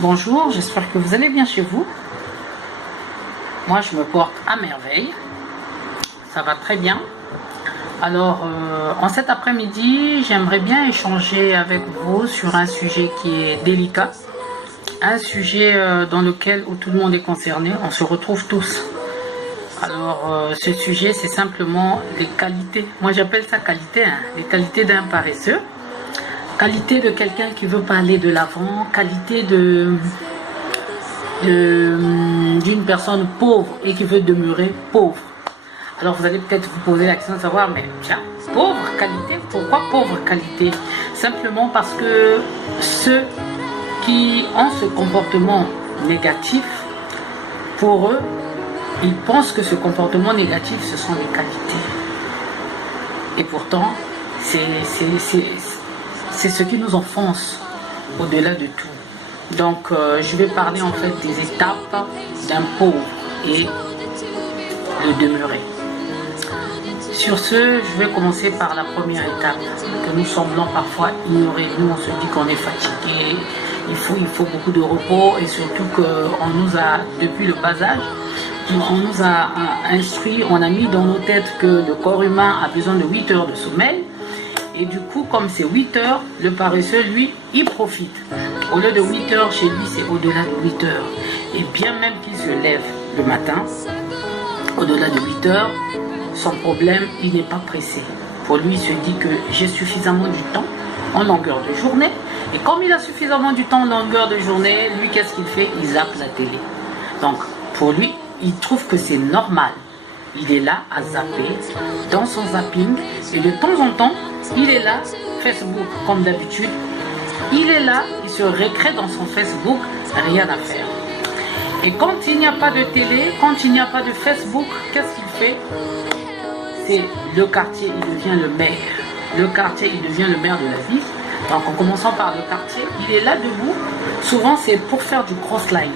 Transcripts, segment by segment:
Bonjour, j'espère que vous allez bien chez vous. Moi, je me porte à merveille. Ça va très bien. Alors, en cet après-midi, j'aimerais bien échanger avec vous sur un sujet qui est délicat. Un sujet dans lequel où tout le monde est concerné. On se retrouve tous. Alors, ce sujet, c'est simplement les qualités. Moi, j'appelle ça qualité, hein, les qualités d'un paresseux. Qualité de quelqu'un qui veut pas aller de l'avant, qualité d'une personne pauvre et qui veut demeurer pauvre. Alors vous allez peut-être vous poser la question de savoir, mais tiens, pauvre qualité, pourquoi pauvre qualité? Simplement parce que ceux qui ont ce comportement négatif, pour eux, ils pensent que ce comportement négatif, ce sont des qualités. Et pourtant, c'est ce qui nous enfonce au-delà de tout. Donc, je vais parler en fait des étapes d'un pauvre et de demeurer. Sur ce, je vais commencer par la première étape que nous semblons parfois ignorer. Nous, on se dit qu'on est fatigué, il faut beaucoup de repos et surtout qu'on nous a, depuis le bas âge, on nous a instruit, on a mis dans nos têtes que le corps humain a besoin de 8 heures de sommeil. Et du coup, comme c'est 8 heures, le paresseux, lui, il profite. Au lieu de 8 heures, chez lui, c'est au-delà de 8 heures. Et bien même qu'il se lève le matin, au-delà de 8 heures, son problème, il n'est pas pressé. Pour lui, il se dit que j'ai suffisamment du temps en longueur de journée. Et comme il a suffisamment du temps en longueur de journée, lui, qu'est-ce qu'il fait? Il zappe la télé. Donc, pour lui, il trouve que c'est normal. Il est là à zapper dans son zapping et de temps en temps, il est là, Facebook comme d'habitude, il est là, il se récrée dans son Facebook, rien à faire. Et quand il n'y a pas de télé, quand il n'y a pas de Facebook, qu'est-ce qu'il fait? C'est le quartier, il devient le maire. Le quartier, il devient le maire de la ville. Donc en commençant par le quartier, il est là debout. Souvent c'est pour faire du crossline.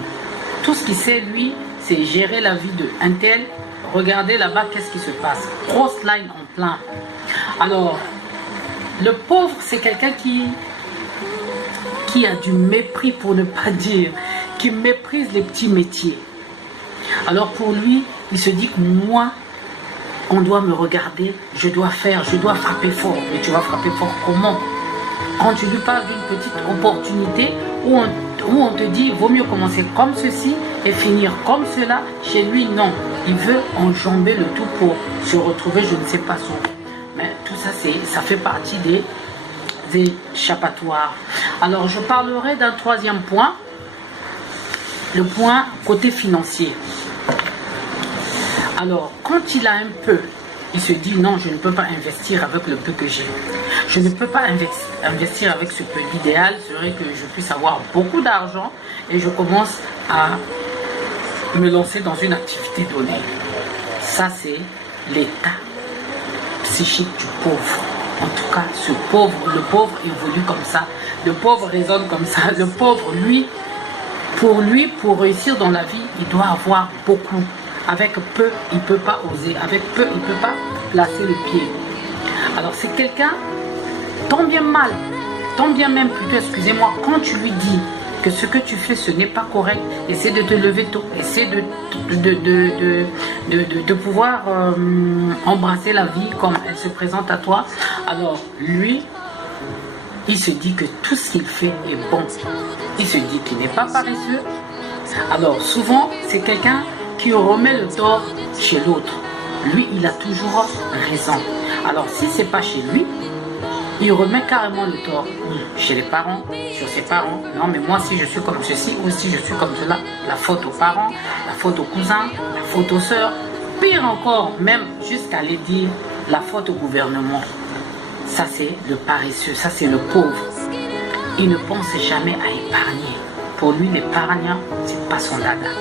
Tout ce qu'il sait lui, c'est gérer la vie de un tel. Regardez là-bas, qu'est-ce qui se passe? Crossline en plein. Alors, le pauvre, c'est quelqu'un qui a du mépris, pour ne pas dire, qui méprise les petits métiers. Alors pour lui, il se dit que moi, on doit me regarder, je dois frapper fort. Mais tu vas frapper fort comment? Quand tu lui parles d'une petite opportunité où on te dit, vaut mieux commencer comme ceci et finir comme cela, chez lui, non. Il veut enjamber le tout pour se retrouver, je ne sais pas son. Mais tout ça, ça fait partie des échappatoires. Alors, je parlerai d'un troisième point, le point côté financier. Alors, quand il a un peu, il se dit non, je ne peux pas investir avec le peu que j'ai. Je ne peux pas investir avec ce peu. L'idéal serait que je puisse avoir beaucoup d'argent et je commence à me lancer dans une activité donnée. Ça, c'est l'état psychique du pauvre. En tout cas, le pauvre évolue comme ça. Le pauvre raisonne comme ça. Le pauvre, pour réussir dans la vie, il doit avoir beaucoup. Avec peu, il ne peut pas oser. Avec peu, il ne peut pas placer le pied. Alors, c'est quelqu'un, tant bien même plutôt, excusez-moi, quand tu lui dis que ce que tu fais, ce n'est pas correct, essaie de te lever tôt, essaie de pouvoir embrasser la vie comme elle se présente à toi. Alors, lui, il se dit que tout ce qu'il fait est bon. Il se dit qu'il n'est pas paresseux. Alors, souvent, c'est quelqu'un qui remet le tort chez l'autre. Lui, il a toujours raison. Alors, si ce n'est pas chez lui, il remet carrément le tort chez les parents, sur ses parents. Non, mais moi, si je suis comme ceci ou si je suis comme cela, la faute aux parents, la faute aux cousins, la faute aux sœurs. Pire encore, même jusqu'à aller dire la faute au gouvernement. Ça, c'est le paresseux, ça, c'est le pauvre. Il ne pense jamais à épargner. Pour lui, l'épargne, c'est pas son dada.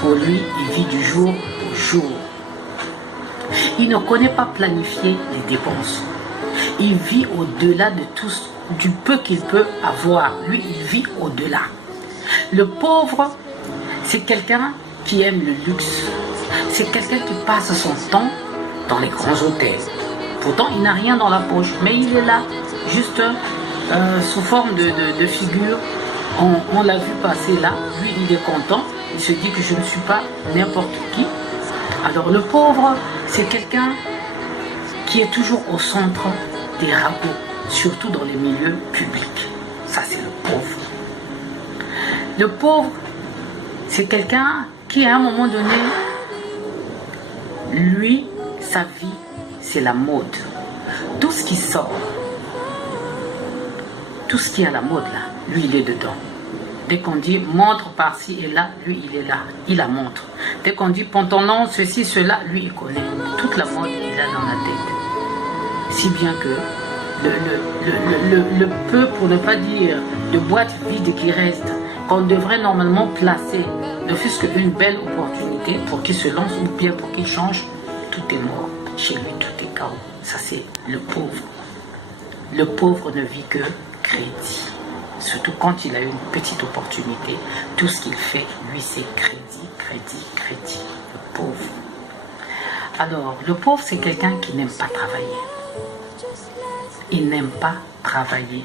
Pour lui, il vit du jour au jour. Il ne connaît pas planifier les dépenses. Il vit au-delà de tout, du peu qu'il peut avoir. Lui, il vit au-delà. Le pauvre, c'est quelqu'un qui aime le luxe. C'est quelqu'un qui passe son temps dans les grands hôtels. Pourtant, il n'a rien dans la poche, mais il est là, juste sous forme de figure On l'a vu passer là, lui il est content, il se dit que je ne suis pas n'importe qui. Alors le pauvre, c'est quelqu'un qui est toujours au centre des ragots, surtout dans les milieux publics. Ça c'est le pauvre. Le pauvre, c'est quelqu'un qui à un moment donné, lui, sa vie, c'est la mode. Tout ce qui sort, tout ce qui est à la mode là, lui il est dedans. Dès qu'on dit montre par-ci et là, lui il est là, il la montre. Dès qu'on dit pantalon, ceci, cela, lui il connaît. Toute la mode, il a dans la tête. Si bien que le peu, pour ne pas dire, de boîte vide qui reste, qu'on devrait normalement placer, ne fût-ce qu'une belle opportunité pour qu'il se lance ou bien pour qu'il change, tout est mort. Chez lui, tout est chaos. Ça, c'est le pauvre. Le pauvre ne vit que crédit. Surtout quand il a une petite opportunité, tout ce qu'il fait, lui, c'est crédit, crédit, crédit. Le pauvre. Alors, le pauvre, c'est quelqu'un qui n'aime pas travailler. Il n'aime pas travailler.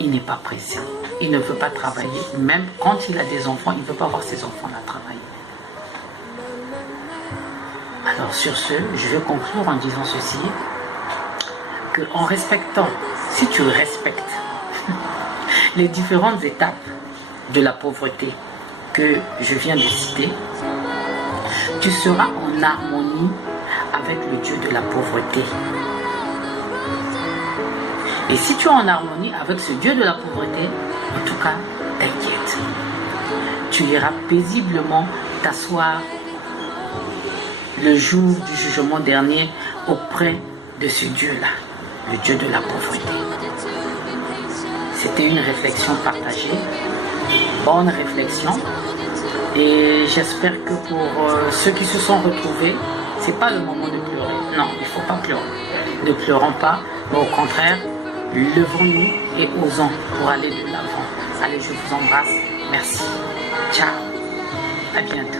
Il n'est pas pressé. Il ne veut pas travailler. Même quand il a des enfants, il ne veut pas voir ses enfants là travailler. Alors sur ce, je vais conclure en disant ceci, que en respectant, si tu respectes les différentes étapes de la pauvreté que je viens de citer, tu seras en harmonie avec le Dieu de la pauvreté. Et si tu es en harmonie avec ce Dieu de la pauvreté, en tout cas, t'inquiète. Tu iras paisiblement t'asseoir le jour du jugement dernier auprès de ce Dieu-là, le Dieu de la pauvreté. C'était une réflexion partagée, bonne réflexion. Et j'espère que pour ceux qui se sont retrouvés, c'est pas le moment de pleurer. Non, il ne faut pas pleurer. Ne pleurons pas, mais au contraire, levons-nous et osons pour aller de l'avant. Allez, je vous embrasse. Merci. Ciao. À bientôt.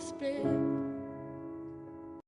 Split.